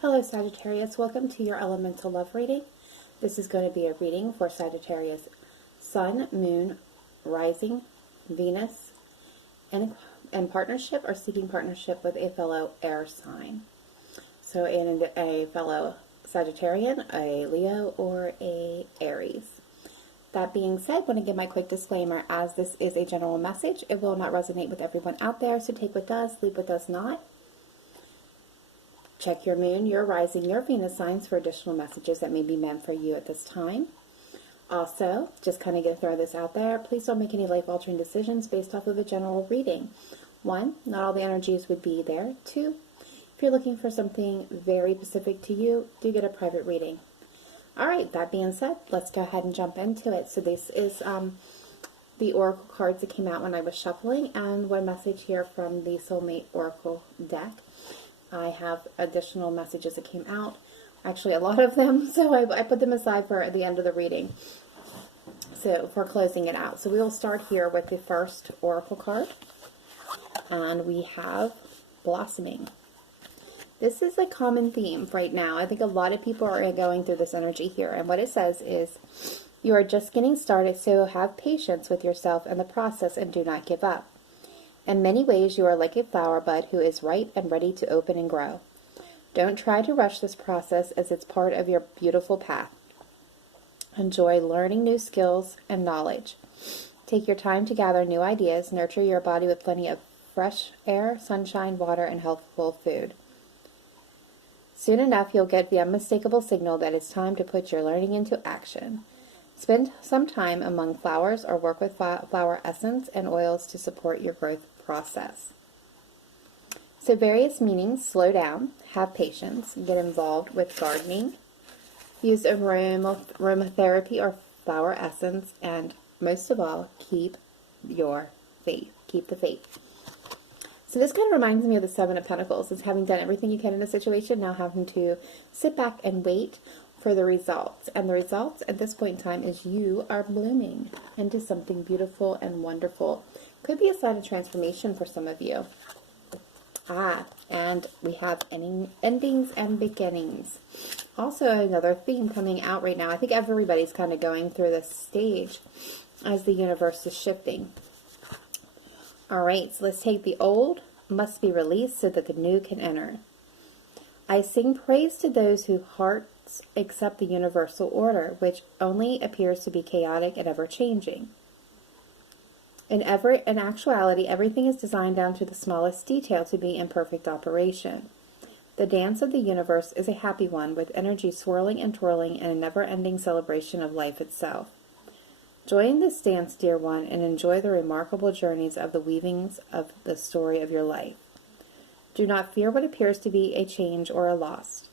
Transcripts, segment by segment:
Hello Sagittarius, welcome to your elemental love reading. This is going to be a reading for Sagittarius Sun, Moon, Rising, Venus, and partnership or seeking partnership with a fellow air sign. So in a fellow Sagittarian, a Leo, or a Aries. That being said, I want to give my quick disclaimer as this is a general message. It will not resonate with everyone out there, so take what does, leave what does not. Check your moon, your rising, your Venus signs for additional messages that may be meant for you at this time. Also, just kind of going to throw this out there, please don't make any life-altering decisions based off of a general reading. 1, not all the energies would be there. 2, if you're looking for something very specific to you, do get a private reading. Alright, that being said, let's go ahead and jump into it. So this is the Oracle cards that came out when I was shuffling, and one message here from the Soulmate Oracle deck. I have additional messages that came out, actually a lot of them, so I put them aside for the end of the reading, so for closing it out. So we will start here with the first Oracle card, and we have Blossoming. This is a common theme right now. I think a lot of people are going through this energy here, and what it says is, you are just getting started, so have patience with yourself and the process and do not give up. In many ways, you are like a flower bud who is ripe and ready to open and grow. Don't try to rush this process as it's part of your beautiful path. Enjoy learning new skills and knowledge. Take your time to gather new ideas. Nurture your body with plenty of fresh air, sunshine, water, and healthful food. Soon enough, you'll get the unmistakable signal that it's time to put your learning into action. Spend some time among flowers or work with flower essence and oils to support your growth process. So various meanings: slow down, have patience, get involved with gardening, use aromatherapy or flower essence, and most of all, keep your faith. Keep the faith. So this kind of reminds me of the Seven of Pentacles. It's having done everything you can in a situation, now having to sit back and wait for the results. And the results at this point in time is you are blooming into something beautiful and wonderful. Could be a sign of transformation for some of you. And we have endings and beginnings. Also another theme coming out right now. I think everybody's kind of going through this stage as the universe is shifting. Alright, so let's take the old must be released so that the new can enter. I sing praise to those whose hearts accept the universal order, which only appears to be chaotic and ever-changing. In actuality, everything is designed down to the smallest detail to be in perfect operation. The dance of the universe is a happy one, with energy swirling and twirling in a never-ending celebration of life itself. Join this dance, dear one, and enjoy the remarkable journeys of the weavings of the story of your life. Do not fear what appears to be a change or a loss.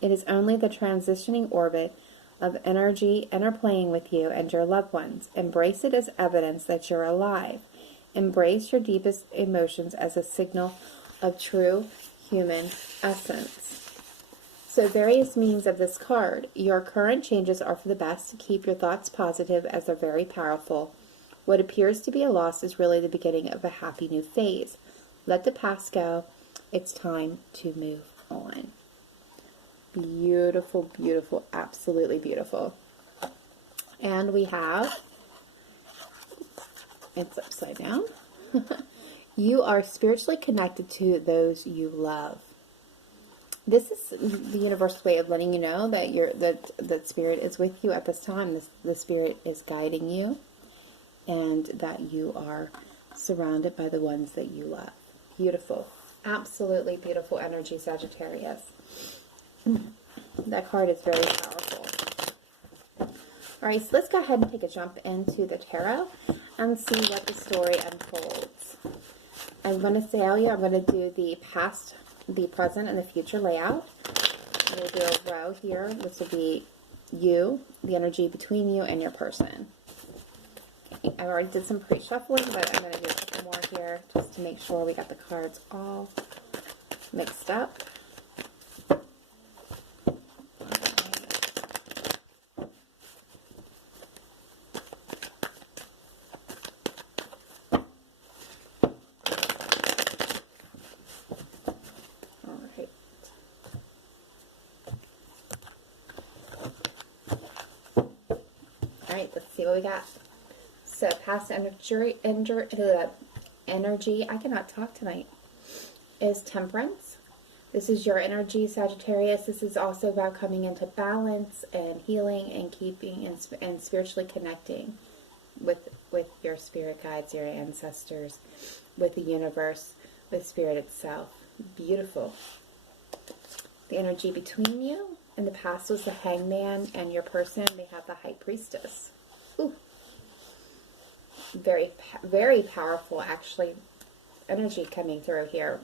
It is only the transitioning orbit of energy interplaying with you and your loved ones. Embrace it as evidence that you're alive. Embrace your deepest emotions as a signal of true human essence. So various meanings of this card. Your current changes are for the best. Keep your thoughts positive as they're very powerful. What appears to be a loss is really the beginning of a happy new phase. Let the past go. It's time to move on. Beautiful, beautiful, absolutely beautiful. And we have, it's upside down. You are spiritually connected to those you love. This is the universe's way of letting you know that that spirit is with you at this time. The spirit is guiding you, and that you are surrounded by the ones that you love. Beautiful. Absolutely beautiful energy, Sagittarius. That card is very powerful. Alright, so let's go ahead and take a jump into the tarot and see what the story unfolds. I'm going to tell you, I'm going to do the past, the present, and the future layout. We'll do a row here. This will be you, the energy between you and your person. Okay, I already did some pre-shuffling, but I'm going to do a couple more here just to make sure we got the cards all mixed up. right, let's see what we got. So past energy, I cannot talk tonight, is Temperance. This is your energy, Sagittarius. This is also about coming into balance and healing and keeping and spiritually connecting with your spirit guides, your ancestors, with the universe, with spirit itself. Beautiful. The energy between you in the past was the Hangman, and your person, they have the High Priestess. Ooh. Very, very powerful, actually, energy coming through here.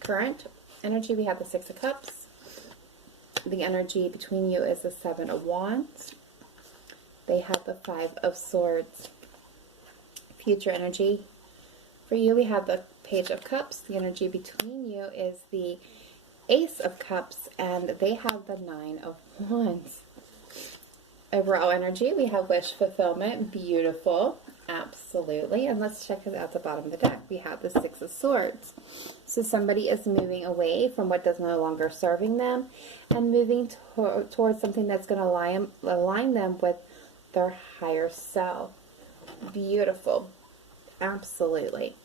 Current energy, we have the Six of Cups. The energy between you is the Seven of Wands. They have the Five of Swords. Future energy for you, we have the Page of Cups. The energy between you is the Ace of Cups, and they have the Nine of Wands. Overall energy, we have wish fulfillment. Beautiful. Absolutely. And let's check it out the bottom of the deck. We have the Six of Swords. So somebody is moving away from what does no longer serving them and moving towards something that's going to align them with their higher self. Beautiful. Absolutely.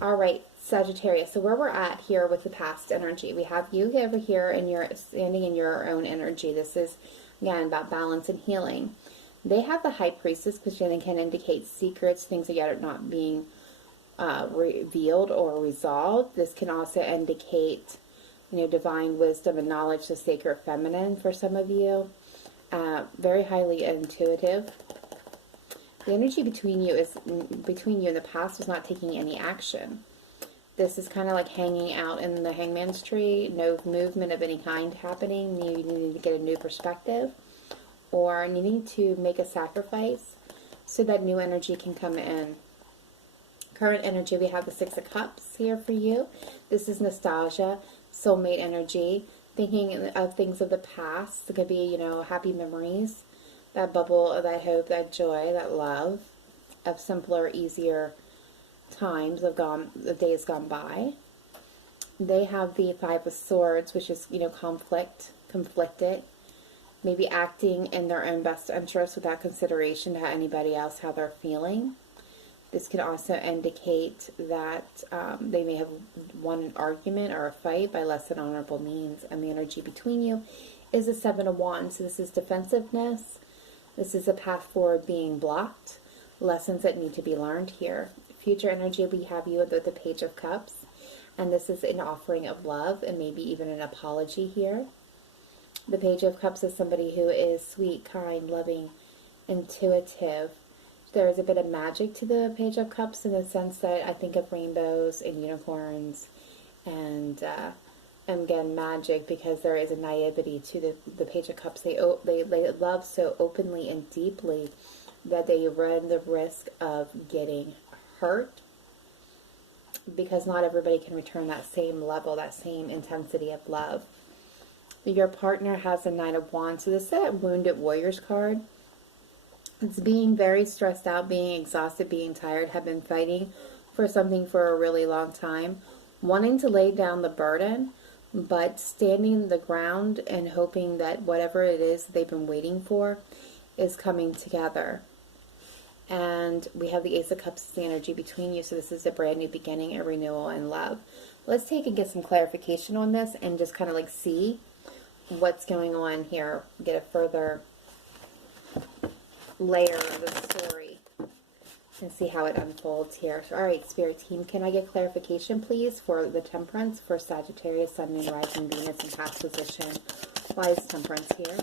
All right, Sagittarius. So where we're at here with the past energy, we have you over here and you're standing in your own energy. This is, again, about balance and healing. They have the High Priestess, which then can indicate secrets, things that yet are not being revealed or resolved. This can also indicate, divine wisdom and knowledge, the sacred feminine for some of you. Very highly intuitive. The energy between you in the past was not taking any action. This is kind of like hanging out in the Hangman's tree, no movement of any kind happening. You need to get a new perspective, or needing to make a sacrifice so that new energy can come in. Current energy, we have the Six of Cups here for you. This is nostalgia, soulmate energy, thinking of things of the past. It could be, happy memories, that bubble of that hope, that joy, that love of simpler, easier times of days gone by. They have the Five of Swords, which is, conflicted, maybe acting in their own best interest without consideration to anybody else, how they're feeling. This can also indicate that they may have won an argument or a fight by less than honorable means. And the energy between you is the Seven of Wands. So this is defensiveness. This is a path forward being blocked. Lessons that need to be learned here. Future energy, we have you with the Page of Cups. And this is an offering of love and maybe even an apology here. The Page of Cups is somebody who is sweet, kind, loving, intuitive. There is a bit of magic to the Page of Cups in the sense that I think of rainbows and unicorns and again, magic, because there is a naivety to the Page of Cups. They love so openly and deeply that they run the risk of getting hurt, because not everybody can return that same level, that same intensity of love. Your partner has a Nine of Wands. So this is that Wounded Warriors card. It's being very stressed out, being exhausted, being tired, have been fighting for something for a really long time, wanting to lay down the burden, but standing the ground and hoping that whatever it is they've been waiting for is coming together. And we have the Ace of Cups, the energy between you. So this is a brand new beginning, a renewal, and love. Let's take and get some clarification on this and just kind of see what's going on here. Get a further layer of the story and see how it unfolds here. So, all right, Spirit Team, can I get clarification, please, for the Temperance for Sagittarius, Sun, Moon, Rising, Venus, and past position? Why is Temperance here?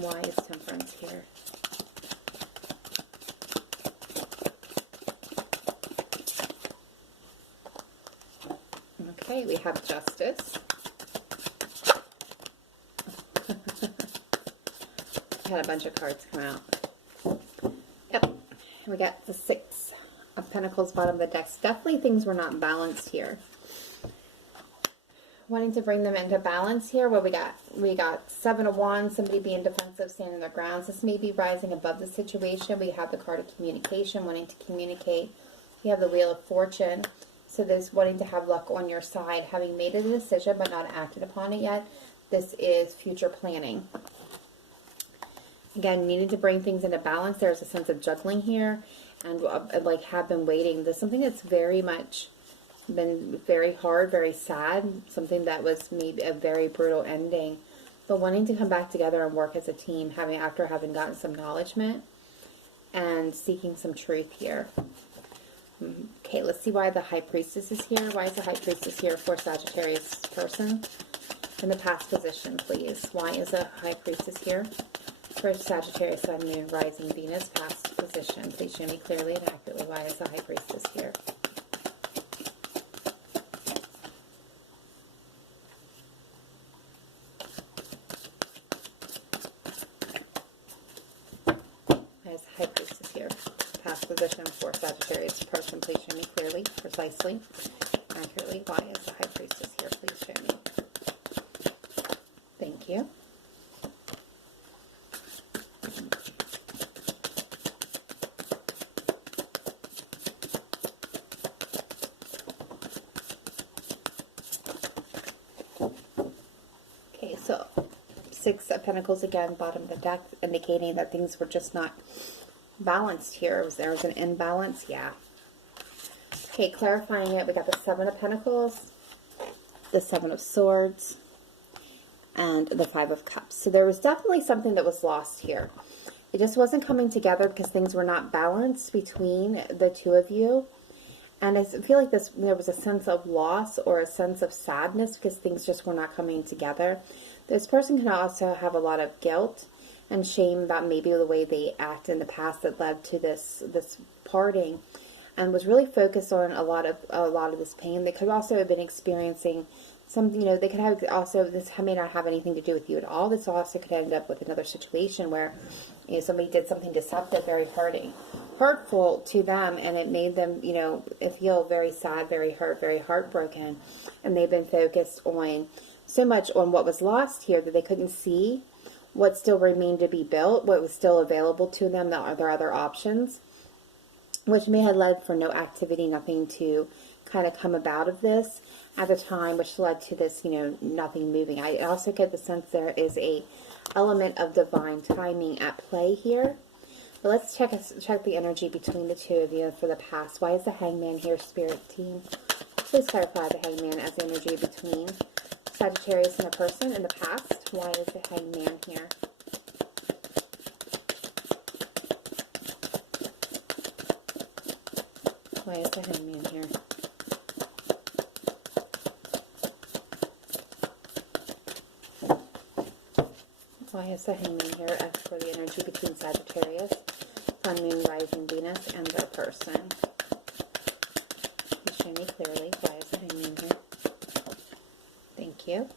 Why is Temperance here? Okay, we have Justice. Had a bunch of cards come out. Yep. We got the Six of Pentacles, bottom of the deck. Definitely things were not balanced here. Wanting to bring them into balance here. What we got? We got Seven of Wands, somebody being defensive, standing their grounds. This may be rising above the situation. We have the card of communication, wanting to communicate. We have the Wheel of Fortune. So this wanting to have luck on your side, having made a decision but not acted upon it yet. This is future planning. Again, needing to bring things into balance. There's a sense of juggling here, and like have been waiting. There's something that's very much been very hard, very sad, something that was maybe a very brutal ending, but wanting to come back together and work as a team, after having gotten some acknowledgement and seeking some truth here. Okay, let's see why the High Priestess is here. Why is the High Priestess here for Sagittarius person in the past position, please? Why is the High Priestess here for Sagittarius, Sun, Moon, Rising, Venus, past position? Please show me clearly and accurately why is the High Priestess here. High Priestess here. Past position for Sagittarius person. Please show me clearly, precisely, accurately. Why is the High Priestess here? Please show me. Thank you. Okay, so Six of Pentacles again, bottom of the deck, indicating that things were just not balanced here. There was an imbalance, yeah. Okay, clarifying it, we got the Seven of Pentacles, the Seven of Swords, and the Five of Cups. So there was definitely something that was lost here. It just wasn't coming together because things were not balanced between the two of you. And I feel like there was a sense of loss or a sense of sadness because things just were not coming together. This person can also have a lot of guilt and shame about maybe the way they act in the past that led to this parting, and was really focused on a lot of this pain. They could also have been experiencing something, they could have also, this may not have anything to do with you at all. This also could end up with another situation where somebody did something deceptive, very hurtful to them, and it made them, feel very sad, very hurt, very heartbroken, and they've been focused on so much on what was lost here that they couldn't see what still remained to be built, what was still available to them, their other options, which may have led for no activity, nothing to kind of come about of this at the time, which led to this, nothing moving. I also get the sense there is a element of divine timing at play here. But let's check the energy between the two of you for the past. Why is the Hangman here, Spirit Team? Please clarify the Hangman as the energy between Sagittarius and a person in the past. Why is the Hangman here? Why is the Hangman here? Why is the Hangman here as for the energy between Sagittarius, Sun, Moon, Rising, Venus, and their person? Please show me clearly. Why is the Hangman here? Thank you.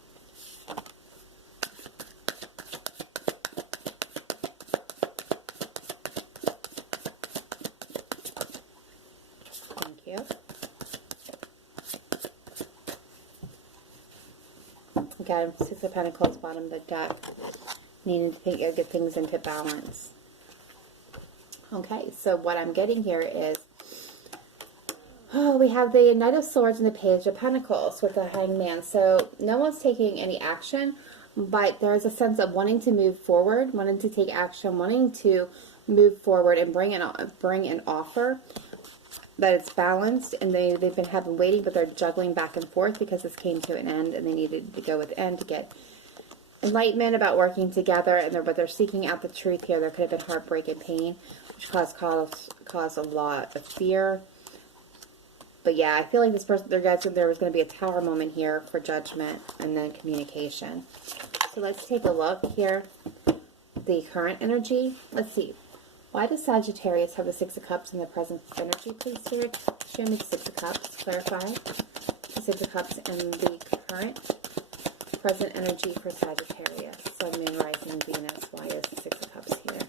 Thank you. Again, Six of Pentacles, bottom of the deck. Needing to get things into balance. Okay, so what I'm getting here is, we have the Knight of Swords and the Page of Pentacles with the Hangman. So no one's taking any action, but there's a sense of wanting to move forward, wanting to take action, wanting to move forward and bring an offer that it's balanced, and they've been waiting, but they're juggling back and forth because this came to an end and they needed to go with the end to get enlightenment about working together, but they're seeking out the truth here. There could have been heartbreak and pain, which caused a lot of fear. But yeah, I feel like this person, there was going to be a tower moment here for judgment and then communication. So let's take a look here. The current energy. Let's see. Why does Sagittarius have the Six of Cups in the present energy, please, Spirit? Show me the Six of Cups. Clarify the Six of Cups and the current present energy for Sagittarius. Sun, Moon, Rising, Venus. Why is the Six of Cups here?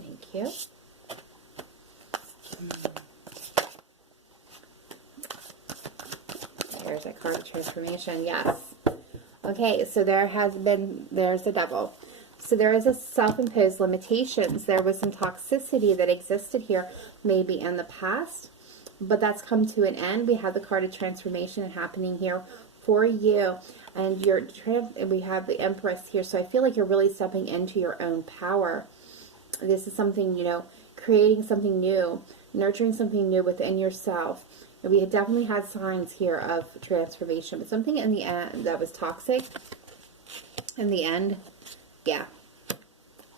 Thank you. There's that card of transformation. Yes. Okay, so there's the Devil. So there is a self-imposed limitations. There was some toxicity that existed here, maybe in the past, but that's come to an end. We have the card of transformation happening here for you. And we have the Empress here, so I feel like you're really stepping into your own power. This is something, you know, creating something new, nurturing something new within yourself. And we had definitely had signs here of transformation, but something in the end that was toxic, in the end, yeah,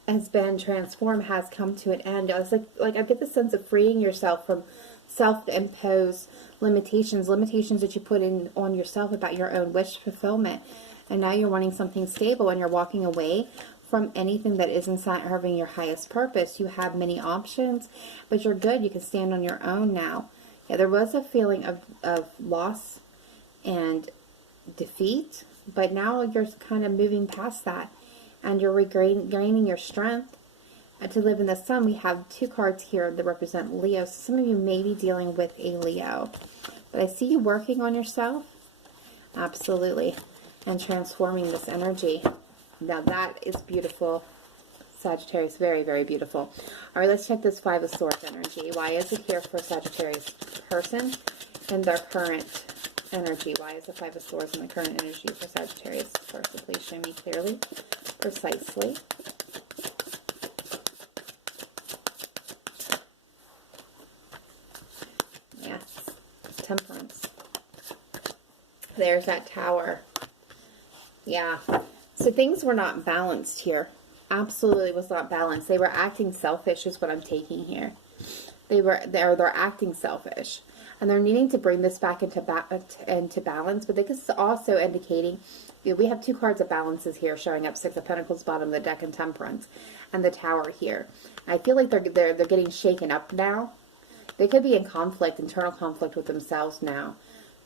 has been transformed, has come to an end. It's like I get the sense of freeing yourself from self-imposed limitations that you put in on yourself about your own wish fulfillment. And now you're wanting something stable, and you're walking away from anything that isn't serving your highest purpose. You have many options, but you're good. You can stand on your own now. Yeah, there was a feeling of loss and defeat, but now you're kind of moving past that, and you're regaining your strength. And to live in the sun, we have 2 cards here that represent Leo. So some of you may be dealing with a Leo, but I see you working on yourself, absolutely, and transforming this energy. Now that is beautiful, Sagittarius. Very, very beautiful. All right, let's check this 5 of Swords energy. Why is it here for Sagittarius person and their current energy? Why is the 5 of Swords in the current energy for Sagittarius person? Please show me clearly, precisely. Yes, Temperance. There's that Tower. Yeah. So things were not balanced here. Absolutely was not balanced. They were acting selfish is what I'm taking here. They're acting selfish. And they're needing to bring this back into balance. But this is also indicating, you know, we have 2 cards of balances here showing up. 6 of Pentacles bottom of the deck and Temperance. And the Tower here. I feel like they're getting shaken up now. They could be in conflict, internal conflict with themselves now,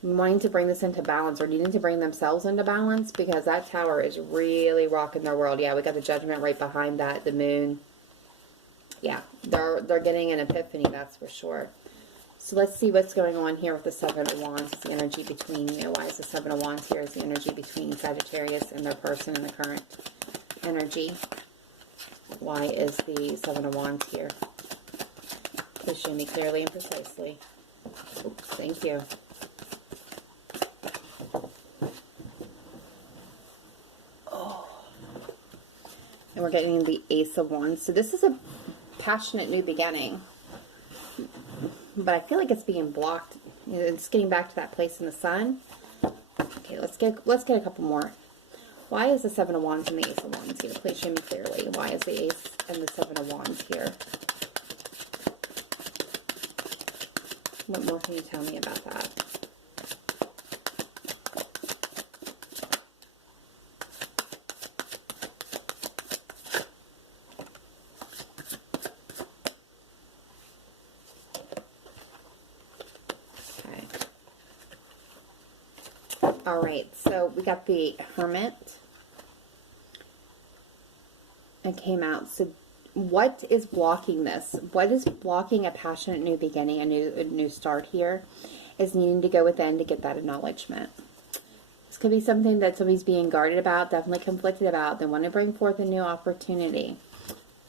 wanting to bring this into balance, or needing to bring themselves into balance, because that Tower is really rocking their world. Yeah, we got the Judgment right behind that, the Moon. Yeah, they're getting an epiphany, that's for sure. So let's see what's going on here with the 7 of Wands, the energy between, you know, why is the 7 of Wands here is the energy between Sagittarius and their person in the current energy. Why is the 7 of Wands here? Please show me clearly and precisely. Oops, thank you. And we're getting the Ace of Wands. So this is a passionate new beginning. But I feel like it's being blocked. It's getting back to that place in the sun. Okay, let's get a couple more. Why is the 7 of Wands and the Ace of Wands here? Please show me clearly. Why is the Ace and the 7 of Wands here? What more can you tell me about that? All right, so we got the Hermit. It came out. So what is blocking this? What is blocking a passionate new beginning, a new start here, is needing to go within to get that acknowledgement. This could be something that somebody's being guarded about, definitely conflicted about. They want to bring forth a new opportunity,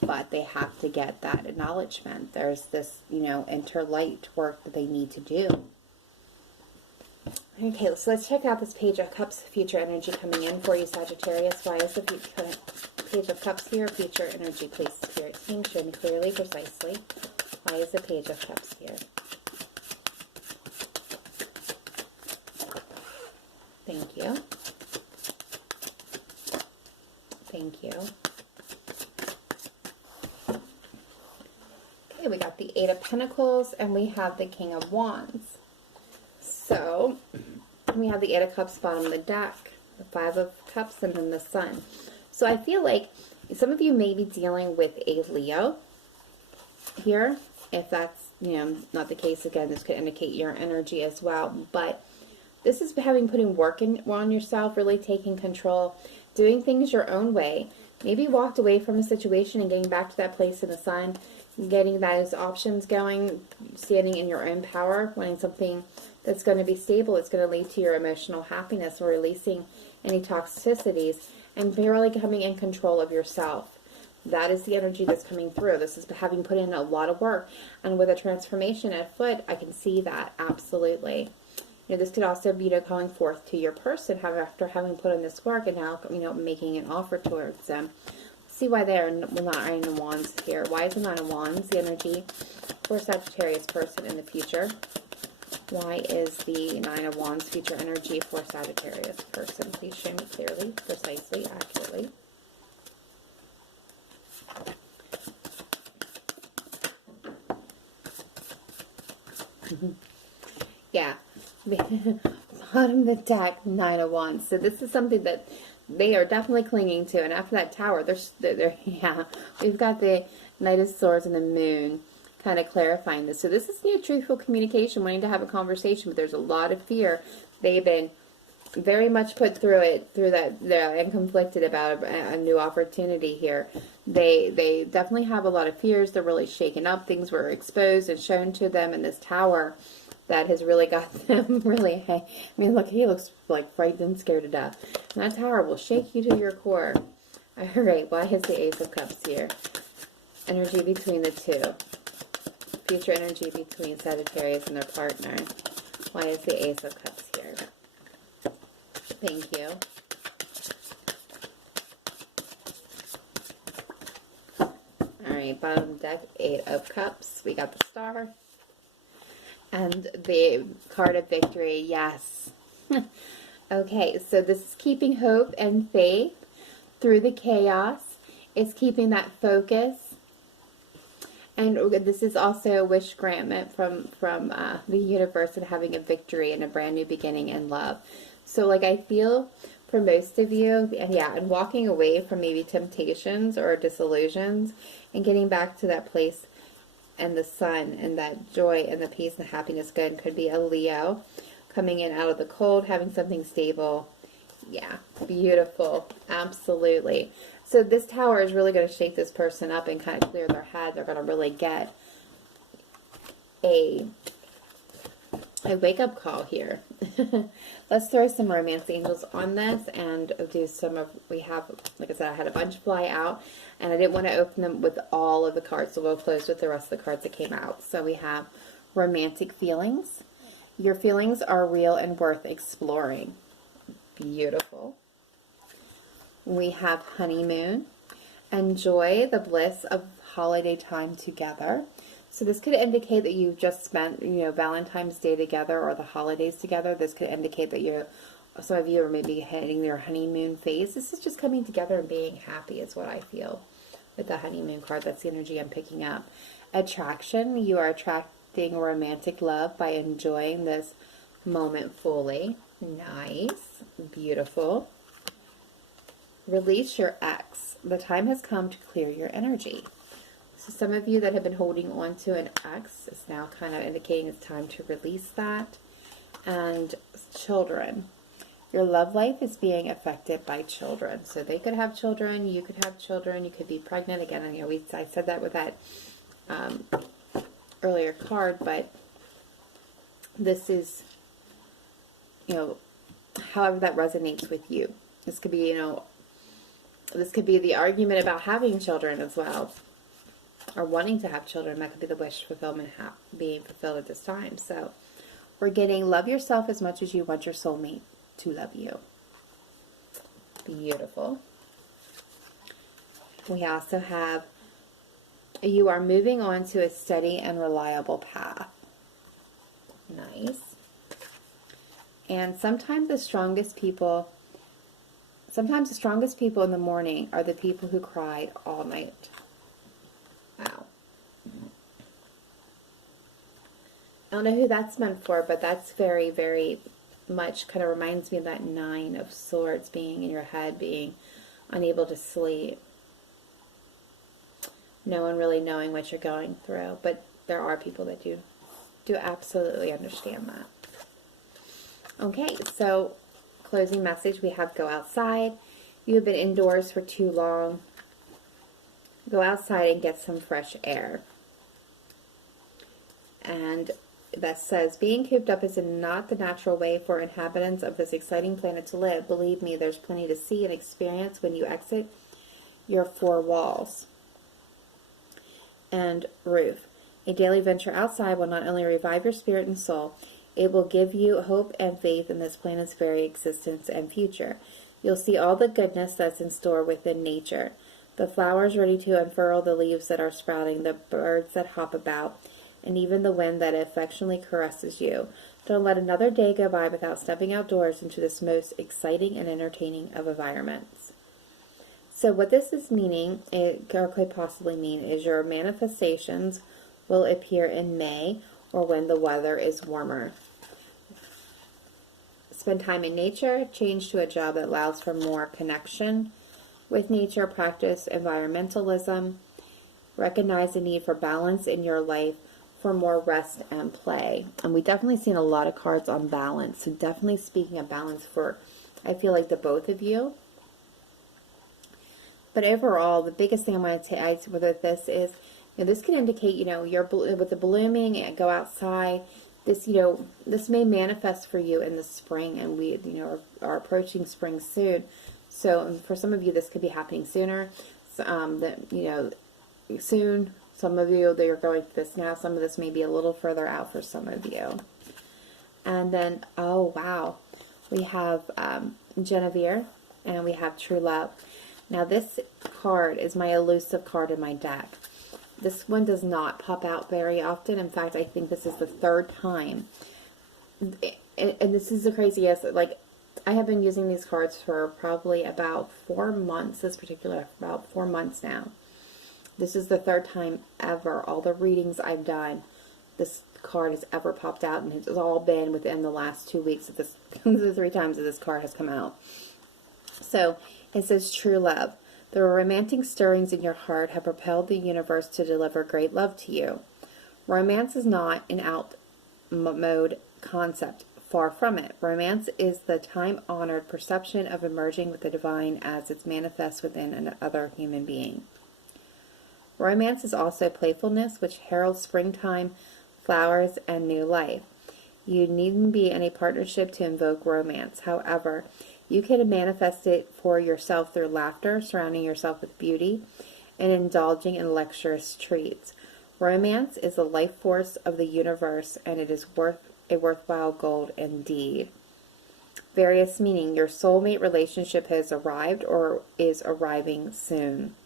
but they have to get that acknowledgement. There's this, you know, interlight work that they need to do. Okay, so let's check out this Page of Cups future energy coming in for you, Sagittarius. Why is the Page of Cups here? Future energy, please, Spirit Team, show me clearly, precisely. Why is the Page of Cups here? Thank you. Thank you. Okay, we got the 8 of Pentacles, and we have the King of Wands. So, we have the 8 of Cups bottom of the deck, the 5 of Cups, and then the Sun. So I feel like some of you may be dealing with a Leo here. If that's, you know, not the case, again, this could indicate your energy as well. But this is putting work on yourself, really taking control, doing things your own way. Maybe walked away from a situation and getting back to that place in the sun, getting those options going, standing in your own power, wanting something that's going to be stable. It's going to lead to your emotional happiness, or releasing any toxicities, and really coming in control of yourself. That is the energy that's coming through. This is having put in a lot of work, and with a transformation at foot, I can see that absolutely. You know, this could also be, you know, calling forth to your person after having put in this work and now, you know, making an offer towards them. See why they're not Nine of Wands here. Why is the Nine of Wands the energy for Sagittarius person in the future? Why is the Nine of Wands future energy for Sagittarius person? Please show me clearly, precisely, accurately. Yeah. Bottom of the deck, Nine of Wands. So this is something that they are definitely clinging to. And after that Tower, they're yeah, we've got the Knight of Swords and the Moon kind of clarifying this. So this is new truthful communication, wanting to have a conversation, but there's a lot of fear. They've been very much put through that, and conflicted about a new opportunity here. They definitely have a lot of fears. They're really shaken up. Things were exposed and shown to them in this Tower that has really got them really, I mean, look, he looks like frightened and scared to death. And that Tower will shake you to your core. All right, why is the Ace of Cups here? Energy between the two. Future energy between Sagittarius and their partner. Why is the Ace of Cups here? Thank you. Alright, bottom deck, Eight of Cups. We got the Star. And the card of victory, yes. Okay, so this is keeping hope and faith through the chaos. It's keeping that focus. And this is also a wish grantment from the universe and having a victory and a brand new beginning in love. So, like, I feel for most of you, and walking away from maybe temptations or disillusions and getting back to that place and the sun and that joy and the peace and the happiness good. Could be a Leo coming in out of the cold, having something stable. Yeah, beautiful. Absolutely. So this Tower is really going to shake this person up and kind of clear their head. They're going to really get a wake-up call here. Let's throw some romance angels on this and do some of, we have, like I said, I had a bunch fly out, and I didn't want to open them with all of the cards, so we'll close with the rest of the cards that came out. So we have romantic feelings. Your feelings are real and worth exploring. Beautiful. We have honeymoon. Enjoy the bliss of holiday time together. So this could indicate that you've just spent, you know, Valentine's Day together or the holidays together. This could indicate that some of you are maybe hitting your honeymoon phase. This is just coming together and being happy is what I feel with the honeymoon card. That's the energy I'm picking up. Attraction. You are attracting romantic love by enjoying this moment fully. Nice. Beautiful. Release your ex. The time has come to clear your energy. So some of you that have been holding on to an ex is now kind of indicating it's time to release that. And children. Your love life is being affected by children. So they could have children, you could have children, you could be pregnant. Again, and, you know, I said that with that earlier card, but this is, you know, however that resonates with you. This could be, you know, this could be the argument about having children as well, or wanting to have children. That could be the wish fulfillment being fulfilled at this time. So we're getting love yourself as much as you want your soulmate to love you. Beautiful. We also have you are moving on to a steady and reliable path. Nice. And sometimes the strongest people in the morning are the people who cried all night. Wow. I don't know who that's meant for, but that's very, very much kind of reminds me of that Nine of Swords, being in your head, being unable to sleep. No one really knowing what you're going through, but there are people that do absolutely understand that. Okay, so closing message, we have go outside. You have been indoors for too long. Go outside and get some fresh air. And that says, being cooped up is not the natural way for inhabitants of this exciting planet to live. Believe me, there's plenty to see and experience when you exit your four walls and roof. A daily venture outside will not only revive your spirit and soul, It will give you hope and faith in this planet's very existence and future. You'll see all the goodness that's in store within nature. The flowers ready to unfurl, the leaves that are sprouting, the birds that hop about, and even the wind that affectionately caresses you. Don't let another day go by without stepping outdoors into this most exciting and entertaining of environments. So what this is meaning, or could possibly mean, is your manifestations will appear in May or when the weather is warmer. Spend time in nature, change to a job that allows for more connection with nature, practice environmentalism, recognize the need for balance in your life, for more rest and play. And we definitely seen a lot of cards on balance. So definitely speaking of balance for, I feel like, the both of you. But overall, the biggest thing I want to take with this is, this can indicate, you're with the blooming and go outside. This, this may manifest for you in the spring, and we, are approaching spring soon. So for some of you, this could be happening sooner. Soon. Some of you, they are going through this now. Some of this may be a little further out for some of you. And then, oh wow, we have Genevieve, and we have True Love. Now this card is my elusive card in my deck. This one does not pop out very often. In fact, I think this is the third time. And this is the craziest. Like, I have been using these cards for probably about 4 months, about 4 months now. This is the third time ever, all the readings I've done, this card has ever popped out, and it's all been within the last 2 weeks of this, the 3 times that this card has come out. So, it says True Love. The romantic stirrings in your heart have propelled the universe to deliver great love to you. Romance is not an out-mode concept. Far from it. Romance is the time-honored perception of emerging with the divine as it manifests within another human being. Romance is also playfulness, which heralds springtime, flowers, and new life. You needn't be in a partnership to invoke romance. However, you can manifest it for yourself through laughter, surrounding yourself with beauty, and indulging in luxurious treats. Romance is the life force of the universe, and it is a worthwhile goal indeed. Various meaning. Your soulmate relationship has arrived or is arriving soon.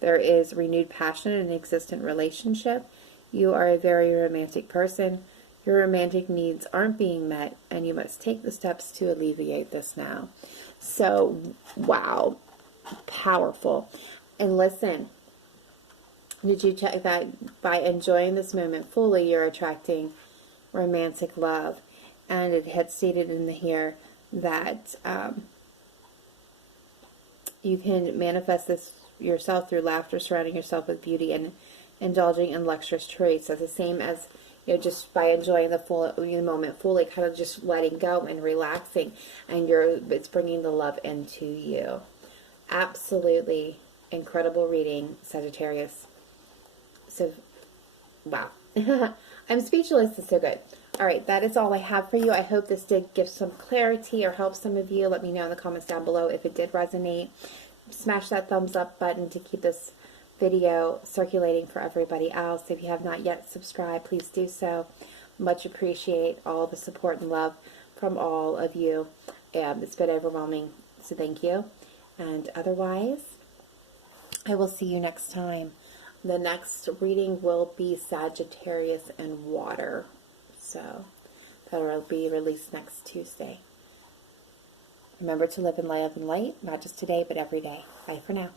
There is renewed passion in an existent relationship. You are a very romantic person. Your romantic needs aren't being met, and you must take the steps to alleviate this now. So, wow. Powerful. And listen, did you check that by enjoying this moment fully, you're attracting romantic love? And it had stated in here that you can manifest this yourself through laughter, surrounding yourself with beauty, and indulging in luxurious treats. So the same as, just by enjoying the moment fully, kind of just letting go and relaxing, and it's bringing the love into you. Absolutely incredible reading, Sagittarius. So, wow. I'm speechless. It's so good. All right, that is all I have for you. I hope this did give some clarity or help some of you. Let me know in the comments down below if it did resonate. Smash that thumbs up button to keep this video circulating for everybody else. If you have not yet subscribed, please do so. Much appreciate all the support and love from all of you. It's been overwhelming, so thank you. And otherwise, I will see you next time. The next reading will be Sagittarius and water. So that will be released next Tuesday. Remember to live in love and light, not just today, but every day. Bye for now.